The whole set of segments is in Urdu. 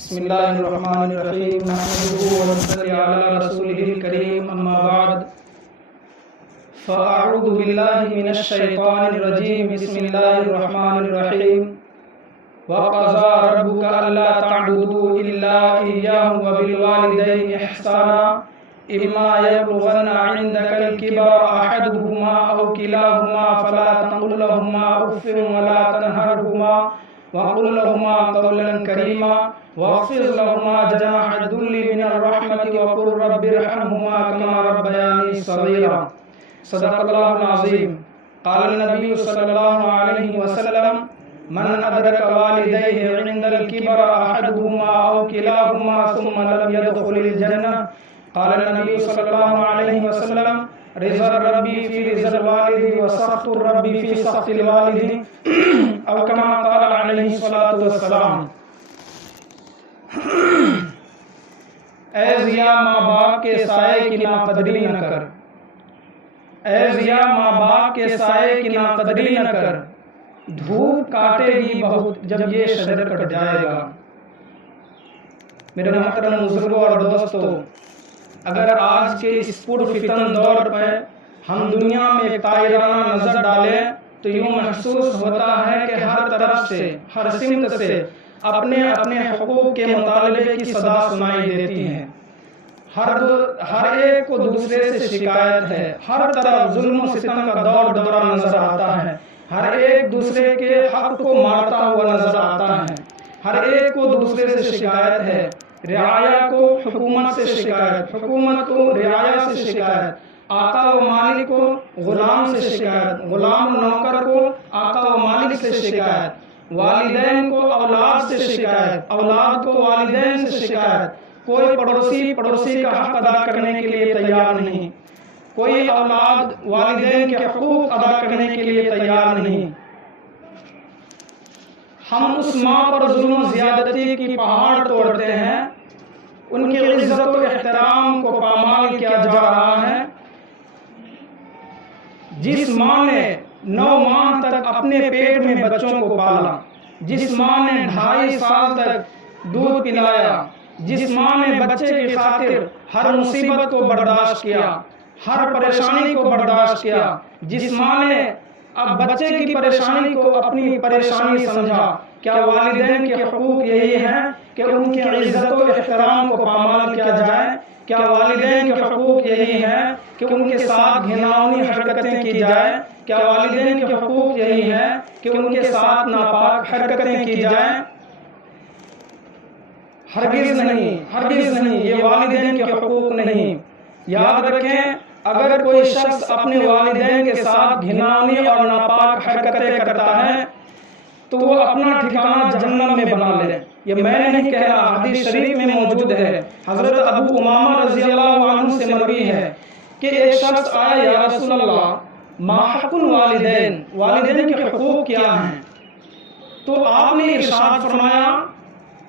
بسم الله الرحمن الرحيم نحمده ونصلي على رسوله الكريم أما بعد فأعوذ بالله من الشيطان الرجيم بسم الله الرحمن الرحيم وقضى ربك ألا تعبدوا إلا إياه وبالوالدين إحسانا إما يبلغن عندك الكبر أحدهما أو كلاهما فلا تقل لهما أف ولا تنهرهما وقل لهما قولا كريما واخفض لهما جناح الذل من الرحمة وقل رب ارحمهما كما ربياني صغيرا صدق الله العظيم. قال النبي صلى الله عليه وسلم من أدرك والديه عند الكبر أحدهما أو كلاهما ثم لم يدخل الجنة. قال النبي صلى الله عليه وسلم رضا الرب في رضا الوالد وسخط الرب في سخط الوالد او كما قال علیہ الصلوۃ والسلام. اے ضیا ماں باپ کے سائے کی ناقدری نہ کر، اے ضیا ماں باپ کے سائے کی ناقدری نہ کر، دھوپ کاٹے گی بہت جب یہ شجر کٹ جائے گا. میرے محترم بزرگوں اور دوستوں، اگر آج کے اس پرفتن دور میں ہم دنیا میں ایک طائرانہ نظر ڈالیں تو یوں محسوس ہوتا ہے کہ ہر طرف سے، ہر سمت سے اپنے اپنے حقوق کے مطالبے کی صدا سنائی دیتی ہے. ہر ایک کو دوسرے سے شکایت ہے، ہر طرف ظلم و ستم کا دور دورہ نظر آتا ہے، ہر ایک دوسرے کے حق کو مارتا ہوا نظر آتا ہے، ہر ایک کو دوسرے سے شکایت ہے. رعایا کو حکومت سے شکایت، حکومت کو رعایا سے شکایت، آقا و مالک کو غلام سے شکایت، غلام و نوکر کو آقا و مالک سے شکایت، والدین کو اولاد سے شکایت، اولاد کو والدین سے شکایت. کوئی پڑوسی کا حق ادا کرنے کے لیے تیار نہیں، کوئی اولاد والدین کے حقوق ادا کرنے کے لیے تیار نہیں. ہم اس ماں پر ظلم و زیادتی کی پہاڑ توڑتے ہیں، ان کی عزت و احترام کو پامال کیا جا رہا ہے. جس ماں نے 9 ماہ تک اپنے پیٹ میں بچوں کو پالا، جس ماں نے 2.5 سال تک دودھ پلایا، جس ماں نے بچے کی خاطر ہر مصیبت کو برداشت کیا، ہر پریشانی کو برداشت کیا، جس ماں نے اب بچے کی پریشانی کو اپنی پریشانی سمجھا، کیا والدین کے حقوق یہی ہیں کہ ان کی عزت و احترام کو پامال کیا جائے؟ کیا والدین کے حقوق یہی ہیں کہ ان کے ساتھ گھناؤنی حرکتیں کی جائیں؟ کیا والدین کے حقوق یہی ہیں کہ ان کے ساتھ ناپاک حرکتیں کی جائیں؟ ہرگز نہیں، ہرگز نہیں، یہ والدین کے حقوق نہیں. یاد رکھیں، اگر کوئی شخص اپنے والدین کے ساتھ گھناؤنی اور ناپاک حرکتیں کرتا ہے تو وہ اپنا ٹھکانہ جہنم میں بنا لے. یہ میں نہیں کہہ رہا، حدیث شریف میں موجود ہے. حضرت ابو امامہ رضی اللہ عنہ سے مروی ہے کہ ایک شخص آیا، یا رسول اللہ ما حق الوالدین، والدین کے حقوق کیا ہیں؟ تو آپ نے ارشاد فرمایا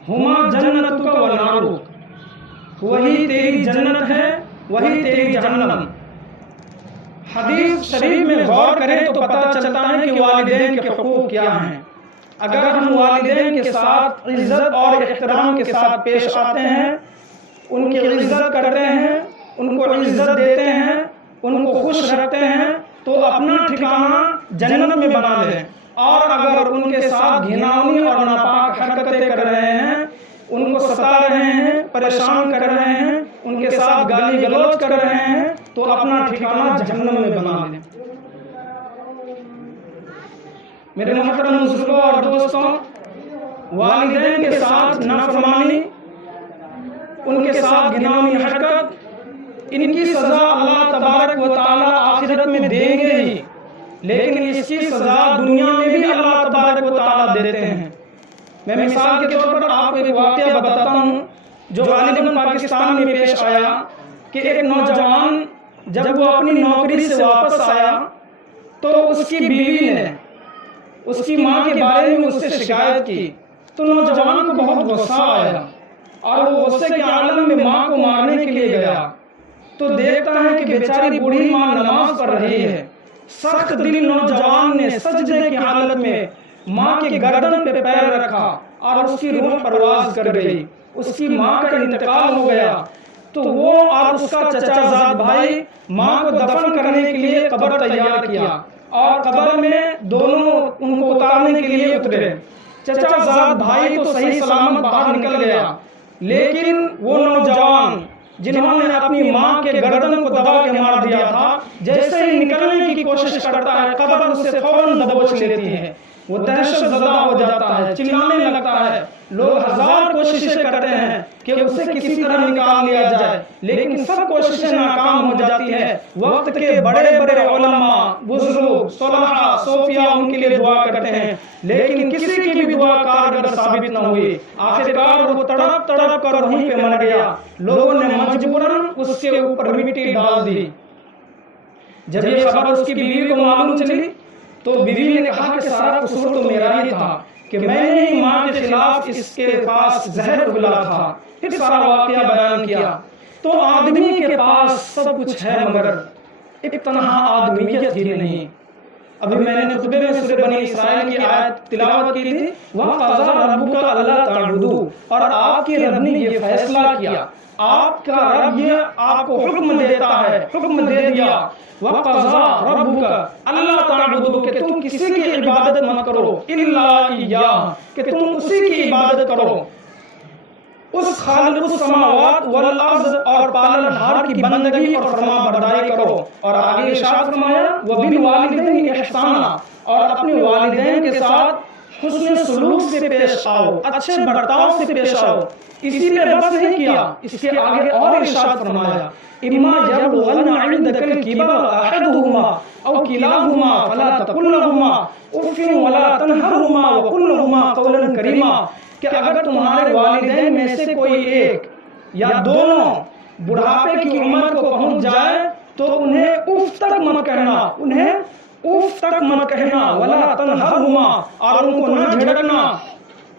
ہما جنتک و نارک، وہی تیری جنت ہے، وہی تیری جہنم. حدیث شریف میں غور کریں تو پتہ چلتا ہے کہ والدین کے حقوق کیا ہیں. اگر ہم والدین کے ساتھ عزت اور احترام کے ساتھ پیش آتے ہیں، ان کی عزت کرتے ہیں، ان کو عزت دیتے ہیں، ان کو خوش رکھتے ہیں، تو اپنا ٹھکانہ جنت میں بنا لیں. اور اگر ان کے ساتھ گھناؤنی اور ناپاک حرکتیں کر رہے ہیں، ان کو ستا رہے ہیں، پریشان کر رہے ہیں، ان کے ساتھ گالی گلوچ کر رہے ہیں، تو اپنا ٹھکانہ جہنم میں بنا لیں. میرے محترم بزرگوں اور دوستوں، والدین کے ساتھ نافرمانی، ان کے ساتھ گھناؤنی حرکت، ان کی سزا اللہ تبارک و تعالی آخرت میں دیں گے ہی، لیکن اس کی سزا دنیا میں بھی اللہ تبارک و تعالی دیتے ہیں. میں مثال کے طور پر آپ کو ایک واقعہ بتاتا ہوں جو غالباً پاکستان میں پیش آیا کہ ایک نوجوان جب وہ اپنی نوکری سے واپس آیا تو اس کی بیوی نے اس کی ماں کے بارے میں اس سے شکایت کی. تو نوجوان کو بہت غصہ آیا اور وہ غصے کے عالم میں ماں کو مارنے کے لیے گیا تو دیکھتا ہے کہ بیچاری بوڑھی ماں نماز پڑھ رہی ہے. سخت دل نوجوان نے سجدے کی حالت میں ماں کے گردن پہ پیر رکھا اور اس کی روح پرواز کر گئی، اس کی ماں کا انتقال ہو گیا، تو وہ اور اس کا چچا زاد بھائی ماں کو دفن کرنے کے لیے قبر تیار کیا، اور قبر میں دونوں ان کو اتارنے کے لیے اترے۔ چچا زاد بھائی تو صحیح سلامت باہر نکل گیا، لیکن وہ نوجوان جنہوں نے اپنی ماں کے گردن کو دبا کے مار دیا تھا، جیسے ہی نکلنے کی کوشش کرتا ہے قبر اسے فوراً دبوچ لیتی ہے، وہ دہشت زدہ ہو جاتا ہے، چلانے لگتا ہے۔ لوگ ہزار کوششیں کرتے ہیں کہ اسے کسی طرح نکال لیا جائے، لیکن سب کوششیں ناکام ہو جاتی ہیں۔ وقت کے بڑے بڑے علماء، بزرگ، صلحاء، صوفیاء ان کے لیے دعا کرتے ہیں، لیکن کسی کی بھی دعا کارگر ثابت نہ ہوئی۔ آخرکار وہ تڑپ تڑپ کر وہیں پہ مر گیا۔ لوگوں نے مجبوراً اس کے اوپر مٹی ڈال دی۔ جب یہ خبر اس کی بیوی کو معلوم چلی تو بیوی نے کہا کہ سارا قصور تو میرا ہی تھا کہ میں نے ہی ماں کے خلاف اس کے پاس زہر اگلا تھا۔ پھر سارا واقعہ بیان کیا۔ تو آدمی کے پاس سب کچھ ہے مگر ایک تنہا آدمیت ہی نہیں۔ ابھی میں نے خطبے میں سورہ بنی اسرائیل کی آیت تلاوت کی تھی، وَقَضَىٰ رَبُّكَ أَلَّا تَعْبُدُوا، اور آپ کے رب نے یہ فیصلہ کیا، آپ کا رب یہ آپ کو حکم دیتا ہے، حکم دے دیا، وَقَضَىٰ رَبُّكَ أَلَّا تَعْبُدُوا، کہ تم کسی کی عبادت مت کرو، إِلَّا إِيَّاهُ، کہ تم اسی کی عبادت کرو، اس خالق السماوات والارض اور پالنہار کی بندگی اور فرما برداری کرو۔ اور آگے ارشاد فرمایا وبالوالدین احسانا، اور اپنے والدین کے ساتھ حسن سلوک سے پیش آؤ، اچھے برتاؤ سے پیش آؤ۔ اسی پہ بس نہیں کیا، اس کے آگے اور ارشاد فرمایا اما یبلغن عندک الکبر احدهما او کلاهما فلا تقل لهما اف ولا تنهرهما وقل لهما قولا کریما، کہ اگر تمہارے والدین میں سے کوئی ایک یا دونوں بڑھاپے کی عمر کو پہنچ جائے تو انہیں اف تک مت کہنا، انہیں اف تک مت کہنا، ولا تنہرہما، اور ان کو نہ جھڑکنا،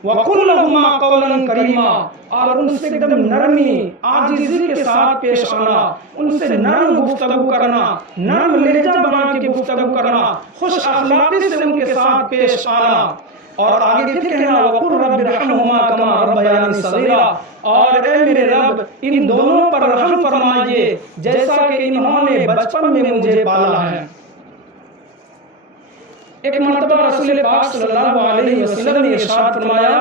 وقل لہما قولا کریما، اور ان سے ایک دم نرمی عاجزی کے ساتھ پیش آنا، ان سے نرم گفتگو کرنا، نرم لہجہ بنا کے گفتگو کرنا، خوش اخلاقی سے ان کے ساتھ پیش آنا۔ اور آگے پھر کہنا وَقُلْ رَبِّ ارْحَمْهُمَا كَمَا رَبَّيَانِي صَغِيرًا، اور اے میرے رب ان دونوں پر رحم فرمائیے جیسا کہ انہوں نے بچپن میں مجھے پالا ہے۔ ایک مرتبہ رسول پاک صلی اللہ علیہ وسلم نے ارشاد فرمایا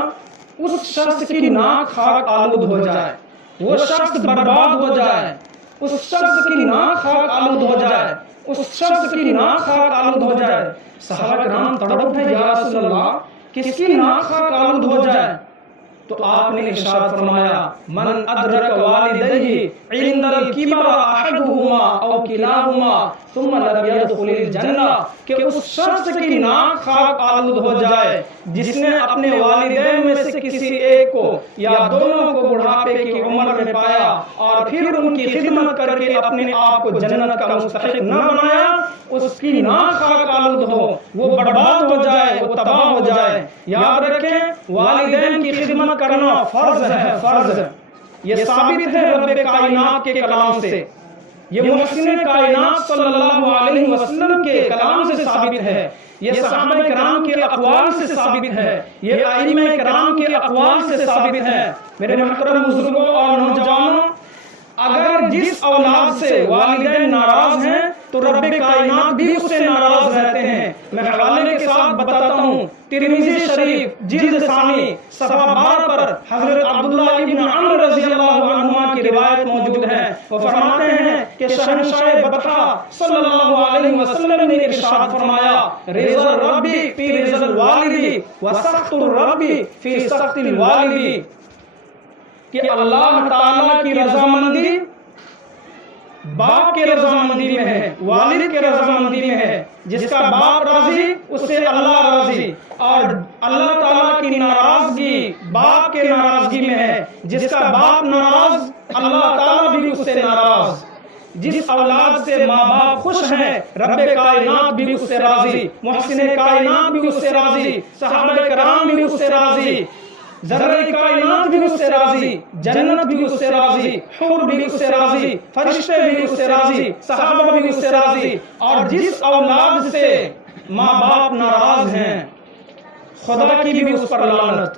اس شخص کی ناک خاک آلود ہو جائے، وہ شخص برباد ہو جائے، اس شخص کی ناک خاک آلود ہو جائے، اس شخص کی ناک خاک آلود ہو جائے۔ صحابہ کرام تڑپ گئے، یا رسول اللہ کس کی ناک خاک آلود ہو جائے؟ تو آپ نے ارشاد فرمایا من ادرک والدیہ عند الکبر احدہما او کلاہما ثم لم يدخل الجنہ، کہ اس شخص کی ناک خاک آلود ہو جائے جس نے اپنے والدین میں سے کسی ایک کو یا دونوں کو بڑھاپے کی عمر میں پایا اور پھر ان کی خدمت کر کے اپنے آپ کو جنت کا مستحق نہ بنایا، اس کی ناک خاک آلود ہو، وہ برباد ہو جائے، وہ تباہ ہو جائے۔ یاد رکھیں والدین کی خدمت کرنا فرض ہے، فرض ہے، یہ ثابت ہے رب کائنات کے کلام سے، یہ محسن کائنات صلی اللہ علیہ وسلم کے کلام سے ثابت ہے، یہ صحابہ کرام کے اقوال سے ثابت ہے، یہ ائمہ کرام کے اقوال سے ثابت ہے۔ میرے محترم بزرگوں اور نوجوانوں، اگر جس اولاد سے والدین ناراض ہیں تو رب کائنات بھی اس سے ناراض رہتے ہیں۔ میں حوالے کے ساتھ بتاتا ہوں، ترمذی شریف جلد ثانی صفحہ 12 پر حضرت عبداللہ ابن عمر رضی اللہ عنہما کی روایت موجود ہے۔ وہ فرماتے ہیں کہ شہنشاہ بطحہ صلی اللہ علیہ وسلم نے ارشاد فرمایا رضا الرب فی رضا الوالد وسخط الرب فی سخط الوالد، کہ اللہ تعالیٰ کی رضامندی باپ کے رضامندی میں ہے، والد کے رضامندی میں ہے، جس کا باپ راضی اس سے اللہ راضی، اور اللہ تعالیٰ کی ناراضگی باپ کے ناراضگی میں ہے، جس کا باپ ناراض اللہ تعالیٰ بھی اس سے ناراض۔ جس اولاد سے ماں باپ خوش ہیں رب کائنات بھی اس سے راضی، محسن کائنات بھی اس سے راضی، صحابہ کرام بھی اس سے راضی، ذرہ کائنات بھی اس سے راضی، جنت بھی اس سے راضی، حور بھی اس سے راضی، فرشتے بھی اس سے راضی، صحابہ بھی اس سے راضی۔ اور جس اولاد سے ماں باپ ناراض ہیں خدا کی بھی اس پر لعنت،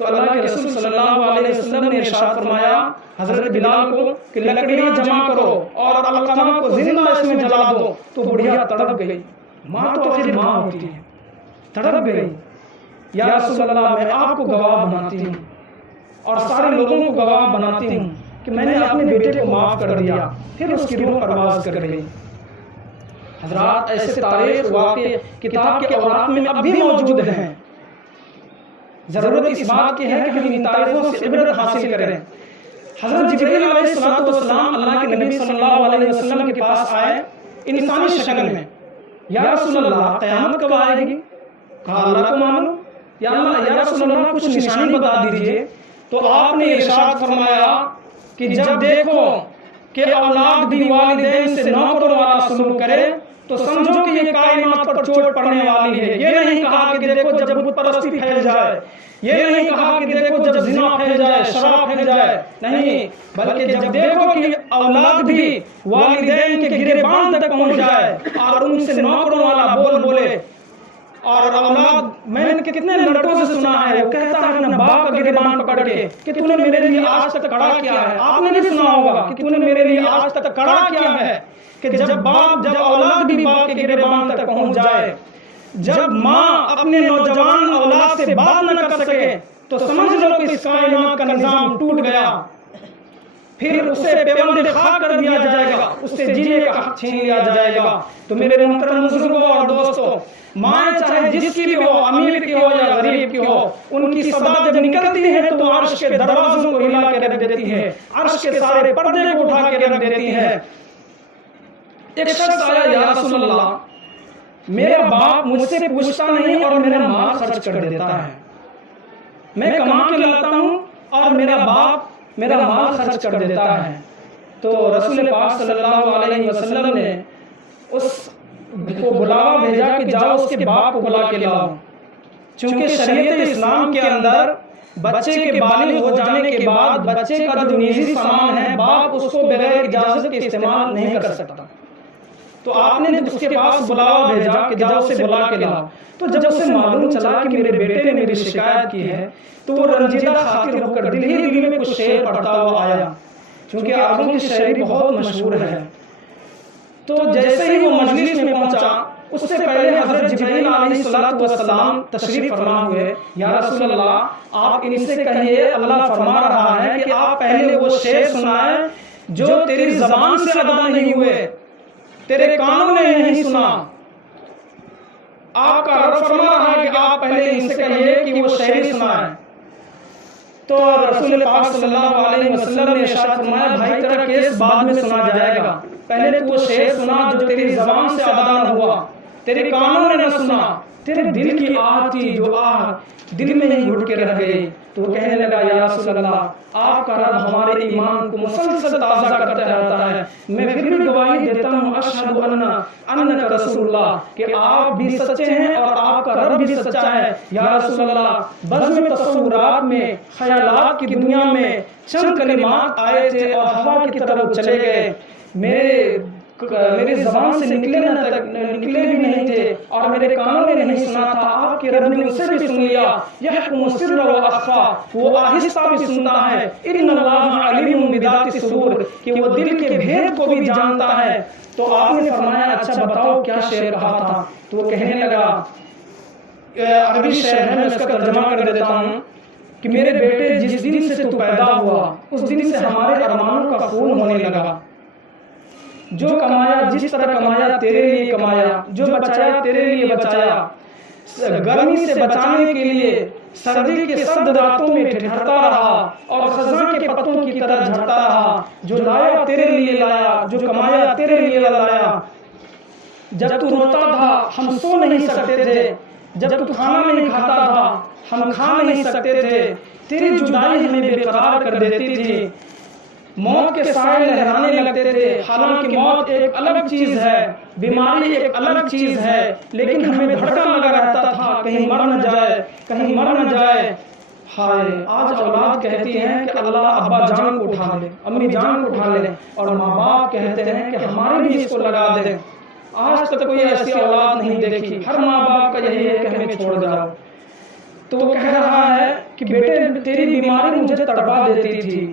تو اللہ کے رسول صلی اللہ علیہ وسلم نے ارشاد فرمایا حضرت بلال کو کہ لکڑیاں جمع کرو اور علقمہ کو زندہ اس میں جلا دو. تو بڑھیا تڑپ گئی. ماں تو آخر ماں ہوتی ہے, تڑپ گئی. یا رسول اللہ میں آپ کو گواہ بناتی ہوں اور سارے لوگوں کو گواہ بناتی ہوں کہ میں نے اپنے بیٹے کو معاف کر دیا. پھر اس کی روح پرواز کر گئی. حضرات ایسے تاریخ واقع کتاب کے اوراق میں اب بھی موجود ہیں. ضرورت اس بات کی ہے کہ ہم ان تاریخوں سے عبرت حاصل کریں. حضرت جبرائیل علیہ السلام اللہ کے نبی صلی اللہ علیہ وسلم کے پاس آئے انسانی شکل میں. یا رسول اللہ قیامت کب آئے گی؟ کہا اللہ کو معلوم. یا اللہ یا رسول اللہ کچھ نشانی بتا دیجئے. تو آپ نے ارشاد فرمایا کہ جب دیکھو کہ اولاد بھی والدین سے نوکر والا سلوک کرے تو سمجھو کہ یہ کائنات پر چوٹ پڑنے والی ہے. یہ نہیں کہا کہ دیکھو جب بت پرستی پھیل جائے, یہ نہیں کہا کہ دیکھو جب زنا پھیل جائے, شراب پھیل جائے, نہیں, بلکہ جب دیکھو کہ اولاد بھی والدین کے گریبان تک پہنچ جائے اور ان سے نوکروں والا بول بولے. اور اولاد, میں نے کتنے لڑکوں سے سنا ہے وہ کہتا ہے اپنا باپ کا گریبان پکڑ کے کہ تو نے میرے لیے آج تک کھڑا کیا ہے. آپ نے بھی سنا ہوگا کہ تو نے میرے لیے آج تک کھڑا کیا ہے. کہ جب اولاد بھی باپ کے گریبان تک پہنچ جائے, جب ماں اپنے نوجوان اولاد سے بات نہ کر سکے تو سمجھ لو کہ اس کائنات کا نظام ٹوٹ گیا. پھر اسے پیوند خاک کر دیا جائے گا, اس سے جینے کا حق چھین لیا جائے گا. تو میرے محترم بزرگوں اور دوستوں, ماں چاہے جس کی بھی ہو, امیر کی ہو یا غریب کی ہو, ان کی صدا جب نکلتی ہے تو عرش کے دروازوں کو ہلا کے رکھ دیتی ہے, عرش کے سارے پردے کو اٹھا کے رکھ دیتی ہے. ایک شخص آیا, یا رسول اللہ میرا باپ مجھ سے پوچھتا نہیں اور میرا مال خرچ کر دیتا ہے. میں کما کے لاتا ہوں اور میرا باپ میرا مال خرچ کر دیتا ہے. تو رسول پاک صلی اللہ علیہ وسلم نے اس کو بلاوا بھیجا کہ جاؤ اس کے باپ کو بلا کے لاؤ. چونکہ شریعت اسلام کے اندر بچے کے بالغ ہو جانے کے بعد بچے کا جو نجی سامان ہے باپ اس کو بغیر اجازت کے استعمال نہیں کر سکتا. تو آپ نے اس کے پاس بلاوا بھیجا کہ جاؤ اسے بلا کے لاؤ. تو جب اسے معلوم چلا کہ میرے بیٹے نے میری شکایت کی ہے تو وہ رنجیدہ خاطر ہو کر دل ہی دل میں کچھ شعر پڑھتا ہوا آیا, چونکہ عربوں کی شاعری بہت مشہور ہے. تو جیسے ہی وہ مجلس میں پہنچا, اس سے پہلے حضرت جبرائیل علیہ السلام تشریف فرما ہوئے. یا رسول اللہ آپ ان سے کہیے اللہ فرما رہا ہے کہ آپ پہلے وہ شعر سنائیں جو تیری زبان سے ادا نہیں ہوئے, تیرے کانوں نے نہیں سنا. آپ کا رب فرما رہا ہے کہ آپ پہلے ان سے کہیے کہ وہ شعر سنائیں. تو رسول پاک صلی اللہ علیہ وسلم نے ارشاد فرمایا بھائی تیرا کیس بعد میں سنا جائے گا, پہلے تو وہ شعر سنا جو تیری زبان سے ادا نہ ہوا, تیرے کانوں نے نہ سنا, تیرے دل کی آہ تھی جو آہ دل میں ہی گھٹ کے رہ گئی. تو وہ کہنے لگا یا رسول اللہ آپ کا رب ہمارے ایمان کو مسلسل تازہ کرتا رہتا ہے, میں پھر بھی گواہی دیتا ہوں اشہد انک رسول اللہ کہ آپ بھی سچے ہیں اور آپ کا رب بھی سچا ہے. یا رسول اللہ بزم تصورات میں خیالات کی دنیا میں چند کلمات آئے تھے اور ہوا کی طرف چلے گئے, میری زبان سے نکلے بھی نہیں تھے اور میرے کانوں نے نہیں سنا تھا. آپ کے رب نے اسے بھی سن لیا. یحکم السر و اخفا, وہ آہستہ بھی سنتا ہے. ان اللہ علیم بذات الصدور, کہ وہ دل کے بھید کو بھی جانتا ہے. تو آپ نے فرمایا اچھا بتاؤ کیا شعر کہا تھا؟ تو وہ کہنے لگا عربی شعر ہے, میں اس کا ترجمہ کر دیتا ہوں کہ میرے بیٹے جس دن سے تو پیدا ہوا اس دن سے ہمارے ارمانوں کا خون ہونے لگا. جو کمایا جس طرح کمایا تیرے لیے کمایا, جو بچایا تیرے لیے بچایا. گرمی سے بچانے کے لیے سردی کے سرد راتوں میں ٹھٹھرتا رہا اور خزاں کے پتوں کی طرح جھڑتا رہا. جو لایا تیرے لیے لایا, جو کمایا تیرے لیے لایا. جب تو روتا تھا ہم سو نہیں سکتے تھے, جب تو کھانا نہیں کھاتا تھا ہم کھا نہیں سکتے تھے. تیری جدائی ہمیں بے قرار کر دیتی تھی, موت کے سائے لہرانے لگتے تھے. حالانکہ موت ایک الگ چیز ہے, بیماری ایک الگ چیز ہے, لیکن ہمیں دھڑکا لگا رہتا تھا کہیں مر نہ جائے, کہیں مر نہ جائے. ہائے آج اولاد کہتی ہیں کہ اللہ ابا جان کو اٹھا لے, امی جان کو اٹھا لے, اور ماں باپ کہتے ہیں کہ ہمارے بھی اس کو لگا دے. آج تک کوئی ایسی اولاد نہیں دیکھی, ہر ماں باپ کا یہی ہے کہ ہمیں چھوڑ جاؤ. تو وہ کہہ رہا ہے کہ بیٹے تیری بیماری مجھے تڑپا دیتی تھی،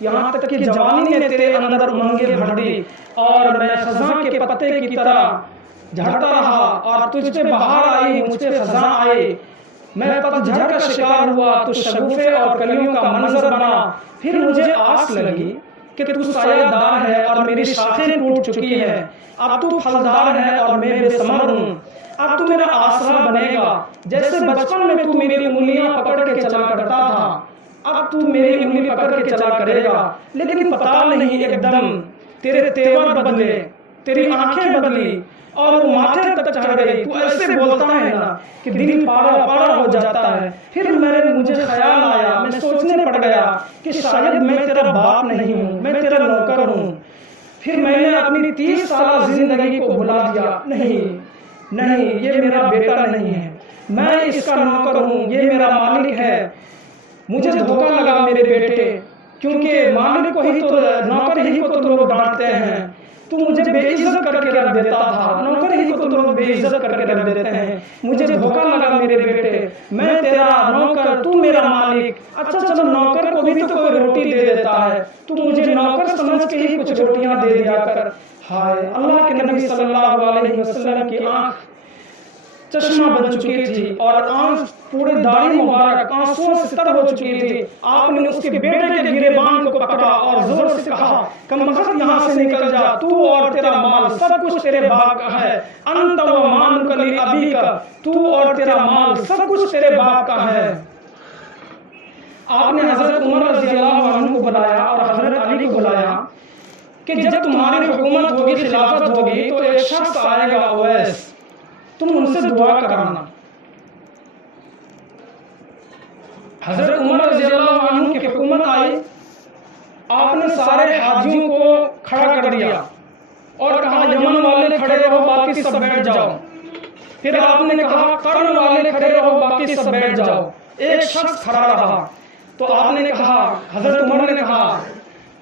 یہاں تک کہ جوانی نے تیرے اندر امنگیں بھر دی، اور میں خزاں کے پتے کی طرح جھڑتا رہا، اور تجھ پہ بہار آئی، مجھ پہ خزاں آئی، میں پت جھڑ کا شکار ہوا، تو شگوفے اور کلیوں کا منظر بنا، پھر مجھے آس لگی کہ تو سایہ دار ہے اور میری شاخیں ٹوٹ چکی ہے، اب تو پھلدار ہے اور میں بے ثمر ہوں، اب تو میرا آسرا بنے گا، جیسے بچپن میں تو میری انگلیاں پکڑ کے چلا کرتا تھا، اب تو میری انگلی پکڑ کے چلا کرے گا، لیکن پتا نہیں ایک دم تیرے تیور بدلے، تیری آنکھیں بدلی اور وہ ماتھے تک چڑھ گئی، تو ایسے بولتا ہے نا کہ دل پارا پارا ہو جاتا ہے۔ پھر مجھے خیال آیا، میں سوچنے پڑ گیا کہ شاید میں تیرا باپ نہیں ہوں، میں تیرا نوکر ہوں۔ پھر میں نے اپنی 30 سالہ زندگی کو بھلا دیا، نہیں یہ میرا بیٹا نہیں ہے، میں اس کا نوکر ہوں، یہ میرا مالک ہے، مجھے دھوکہ لگا میرے بیٹے، کیونکہ مالک کو ہی تو نوکر ہی کو تو لوگ ڈانٹتے ہیں، تو مجھے بے عزت کر کے رکھ دیتا تھا، نوکر ہی کو تو لوگ بے عزت کر کے رکھ دیتے ہیں، مجھے دھوکہ لگا میرے بیٹے، میں تیرا نوکر، تو میرا مالک، اچھا چلو نوکر کو بھی تو کوئی روٹی دے دیتا ہے، تو مجھے نوکر سمجھ کے ہی کچھ روٹیاں دے دیا کر۔ ہائے، اللہ کے نبی صلی اللہ علیہ وسلم کی آنکھ چشمہ بن چکی تھی اور آنکھ پورے داڑھی مبارک آنسوؤں سے تر ہو چکی تھی، آپ نے اس کے بیٹے کے گریبان کو پکڑا اور زور سے کہا، کمبخت یہاں سے نکل جا، تو اور تیرا مال سب کچھ تیرے باپ کا ہے، انت و مالک لابیک، تو اور تیرا مال سب کچھ تیرے باپ کا ہے۔ آپ نے حضرت عمر رضی اللہ عنہ کو بلایا اور حضرت علی کو بلایا کہ جب تمہاری حکومت ہوگی، خلافت ہوگی، تو ایک شخص آئے گا اویس، تم ان سے دعا کرانا۔ حضرت عمر رضی اللہ عنہ کی حکومت آئی، آپ نے سارے حاجیوں کو کھڑا کر دیا اور کہا یمن والے کھڑے رہو، باقی سب بیٹھ جاؤ۔ پھر آپ نے کہا قرن والے کھڑے رہو، باقی سب بیٹھ جاؤ۔ ایک شخص کھڑا رہا، تو آپ نے کہا، حضرت عمر نے کہا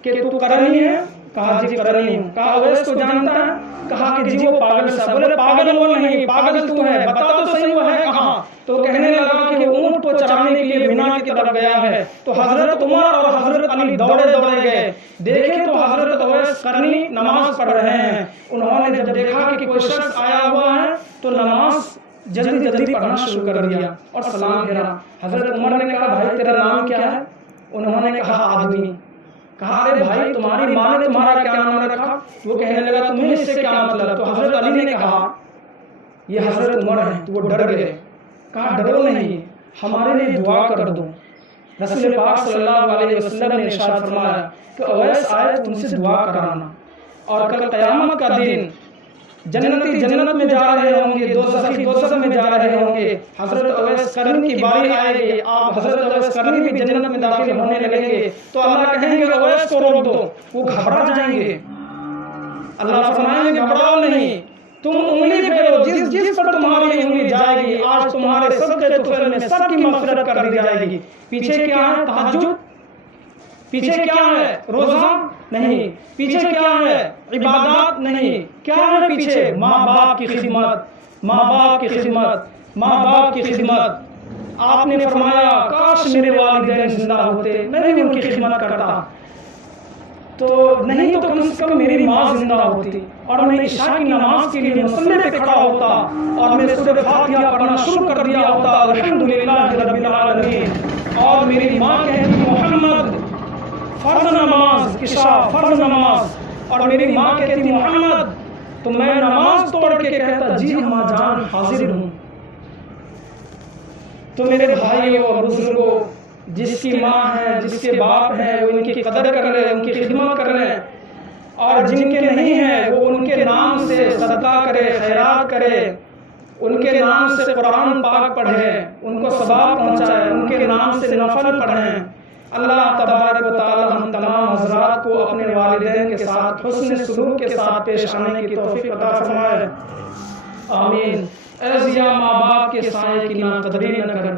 کہ تو قرنی ہے؟ کہا جی قرنی ہوں۔ کہا اویس کو جانتا ہے؟ کہا کہ جی وہ پاگل سا۔ بولے پاگل وہ نہیں، پاگل تو ہے، بتا تو صحیح وہ ہے کہاں؟ تو کہنے لگا کہ اونٹ کو چرانے کے لیے مینا کی طرف گیا ہے۔ تو حضرت عمر اور حضرت علی دوڑے گئے، دیکھے تو حضرت اویس قرنی نماز پڑھ رہے ہیں۔ انہوں نے جب دیکھا کہ کوئی شخص آیا ہوا ہے تو نماز جلدی پڑھنا شروع کر دیا اور سلام پھیرا۔ حضرت عمر نے کہا بھائی تیرا نام کیا ہے؟ انہوں نے کہا آدمی۔ کہا ارے بھائی تمہاری ماں نے تمہارا کیا نام رکھا؟ وہ کہنے لگا تمہیں اس سے کیا مطلب؟ تو حضرت علی نے کہا یہ حضرت عمر ہیں۔ تو وہ ڈر گئے، کہا ڈرو نہیں، ہمارے لیے دعا کر دو۔ رسول پاک صلی اللہ علیہ وسلم نے ارشاد فرمایا کہ اویس آئے تو ان سے دعا کرانا، اور کل قیامت کا دن جنتی جنت میں جا رہے ہوں گے، دوزخی دوزخ میں جا رہے ہوں گے، حضرت اویس قرنی کی باری آئے گی، آپ حضرت اویس قرنی بھی جنت میں داخل ہونے لگیں گے، تو اللہ کہیں گے اویس کو روک دو، وہ گھبرا جائیں گے۔ اللہ فرمائیں گے گھبراؤ نہیں، تم انگلی پھیرو، جس پر تمہاری انگلی جائے گی آج تمہارے صدقے طفیل میں سب کی مغفرت کر دی جائے گی۔ پیچھے کیا ہے؟ تہجد؟ پیچھے کیا ہے؟ روزہ نہیں۔ پیچھے کیا ہے؟ عبادات نہیں۔ کیا ہے پیچھے؟ ماں باپ کی خدمت، ماں باپ کی خدمت، ماں باپ کی خدمت۔ آپ نے فرمایا کاش میرے والدین زندہ ہوتے، میں بھی ان کی خدمت کرتا، تو نہیں تو کم سے کم میری ماں زندہ ہوتی اور میں عشاء کی نماز کے لیے مصلی پہ کھڑا ہوتا اور میں سورہ فاتحہ پڑھنا شروع کر دیا ہوتا، الحمدللہ رب العالمین، اور میری ماں کہتی محمد فرض نماز، عشاء فرض نماز، اور میری ماں کہتی محمد، تو میں نماز توڑ کے کہتا جی ماں جان حاضر ہوں۔ تو میرے بھائیوں اور بزرگوں، جس کی ماں ہے، جس کے باپ ہیں، وہ ان کی قدر کر رہے ہیں، ان کی خدمت کر رہے ہیں، اور جن کے نہیں ہیں وہ ان کے نام سے صدقہ کرے، خیرات کرے، ان کے نام سے قرآن پاک پڑھے، ان کو ثواب پہنچائے، ان کے نام سے نفل پڑھیں۔ اللہ تبارک و تعالی ہم تمام حضرات کو اپنے والدین کے ساتھ حسن سلوک کے ساتھ پیش آنے کی توفیق عطا فرمائے، آمین۔ اے ضیا ماں باپ کے سائے کی ناقدری نہ کر،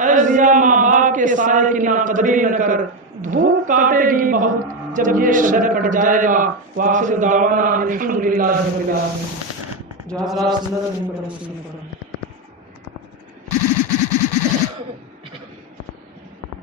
اے ضیا ماں باپ کے سائے کی ناقدری نہ کر، دھوپ کاٹے گی بہت جب یہ شجر کٹ جائے گا۔ وآخر دعوانا الحمدللہ رب العالمین۔ جو حضرات سنت نہیں پڑھے مسلم پڑھے.